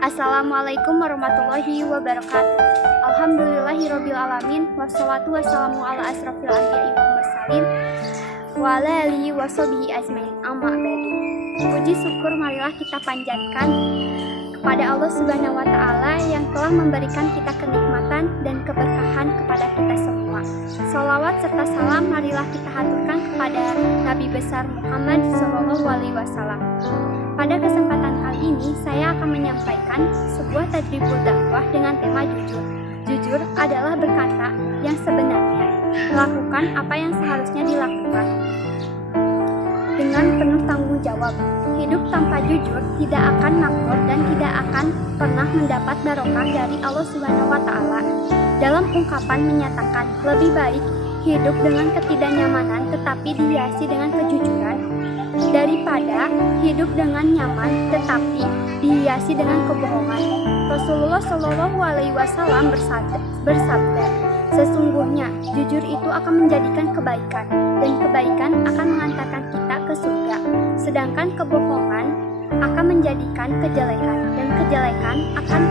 Assalamualaikum warahmatullahi wabarakatuh. Alhamdulillahirabbil alamin wassalatu wassalamu ala asrofil anbiya'i wal mursalin wa ala alihi washabihi ajmain. Amma ba'du. Puji syukur marilah kita panjatkan kepada Allah Subhanahu wa taala yang telah memberikan kita kenikmatan dan keberkahan kepada kita semua. Shalawat serta salam marilah kita haturkan kepada Nabi besar Muhammad SAW. Pada kesempatan kali ini, saya akan menyampaikan sebuah tadribul dakwah dengan tema jujur. Jujur adalah berkata yang sebenarnya, melakukan apa yang seharusnya dilakukan dengan penuh tanggung jawab. Hidup tanpa jujur tidak akan makmur dan tidak akan pernah mendapat barokah dari Allah Subhanahu wa taala. Dalam ungkapan menyatakan, lebih baik hidup dengan ketidaknyamanan tetapi dihiasi dengan kejujuran daripada hidup dengan nyaman tetapi dihiasi dengan kebohongan. Rasulullah Shallallahu Alaihi Wasallam bersabda, sesungguhnya jujur itu akan menjadikan kebaikan dan kebaikan akan mengantarkan kita ke surga, sedangkan kebohongan akan menjadikan kejelekan dan kejelekan akan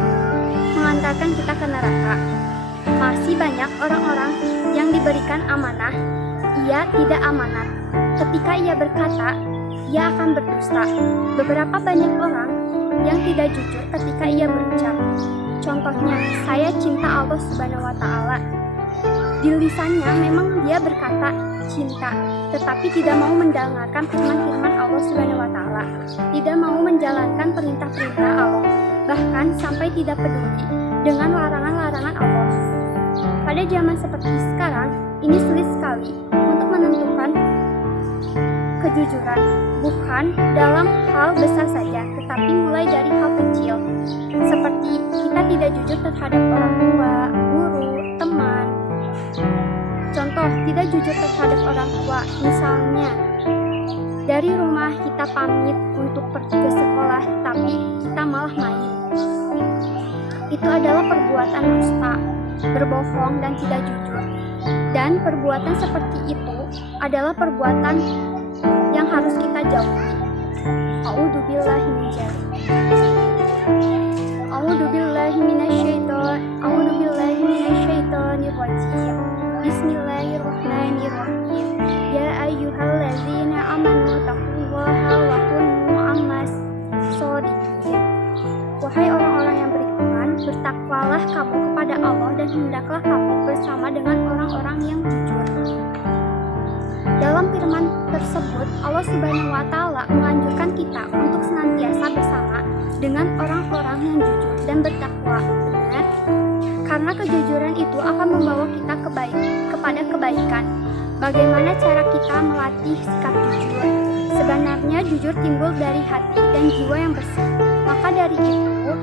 mengantarkan kita ke neraka. Masih banyak orang-orang yang diberikan amanah, ia tidak amanat. Ketika ia berkata, ia akan berdusta. Beberapa banyak orang yang tidak jujur ketika ia berucap. Contohnya, saya cinta Allah Subhanahu wa taala. Di lisannya memang dia berkata cinta, tetapi tidak mau mendengarkan firman-firman Allah Subhanahu wa taala, tidak mau menjalankan perintah-perintah Allah, bahkan sampai tidak peduli dengan larangan-larangan Allah. Pada zaman seperti sekarang, ini sulit sekali untuk menentukan kejujuran, bukan dalam hal besar saja, tetapi mulai dari hal kecil, seperti kita tidak jujur terhadap orang tua, guru, teman. Contoh, tidak jujur terhadap orang tua, misalnya dari rumah kita pamit untuk pergi ke sekolah, tapi kita malah main. Itu adalah perbuatan dusta, berbohong dan tidak jujur. Dan perbuatan seperti itu adalah perbuatan yang harus kita jauhi. A'udzubillahi minasyaitonir rajim. Bismillahirrahmanirrahim. Ya ayyuhallazina amanu taqullaha wa kunu ma'as shodiqin. Wahai orang-orang yang beriman, bertakwalah kamu kepada Allah dan hendaklah kamu bersama dengan orang-orang yang jujur. Dalam firman tersebut, Allah Subhanahu wa taala menganjurkan kita untuk senantiasa bersama dengan orang-orang yang jujur dan bertakwa. Benar? Karena kejujuran itu akan membawa kita kepada kebaikan. Bagaimana cara kita melatih sikap jujur? Sebenarnya jujur timbul dari hati dan jiwa yang bersih. Maka dari itu,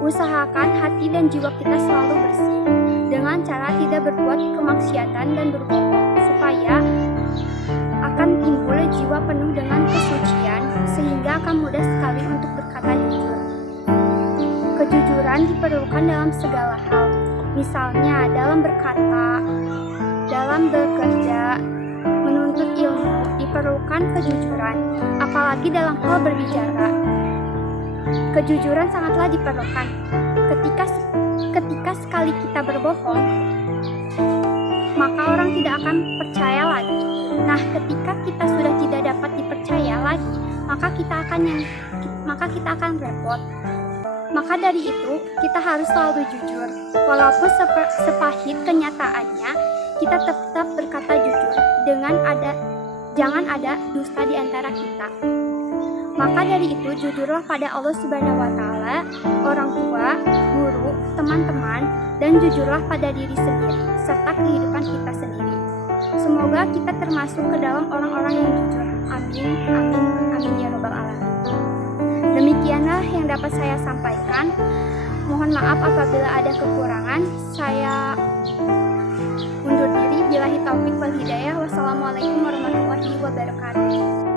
usahakan hati dan jiwa kita selalu bersih dengan cara tidak berbuat kemaksiatan dan berbohong, supaya akan timbul jiwa penuh dengan kesucian, sehingga akan mudah sekali untuk berkata jujur. Kejujuran diperlukan dalam segala hal, misalnya dalam berkata, dalam bekerja, menuntut ilmu, diperlukan kejujuran, apalagi dalam hal berbicara. Kejujuran sangatlah diperlukan. Ketika sekali kita berbohong, maka orang tidak akan percaya lagi. Nah, ketika kita sudah tidak dapat dipercaya lagi, maka kita akan repot. Maka dari itu, kita harus selalu jujur. Walaupun sepahit kenyataannya, kita tetap berkata jujur jangan ada dusta di antara kita. Maka dari itu, jujurlah pada Allah Subhanahu wa taala, orang tua, guru, teman-teman, dan jujurlah pada diri sendiri serta kehidupan kita sendiri. Semoga kita termasuk ke dalam orang-orang yang jujur. Amin, amin, amin ya rabbal alamin. Demikianlah yang dapat saya sampaikan. Mohon maaf apabila ada kekurangan. Saya undur diri. Billahi taufik wal hidayah. Wassalamualaikum warahmatullahi wabarakatuh.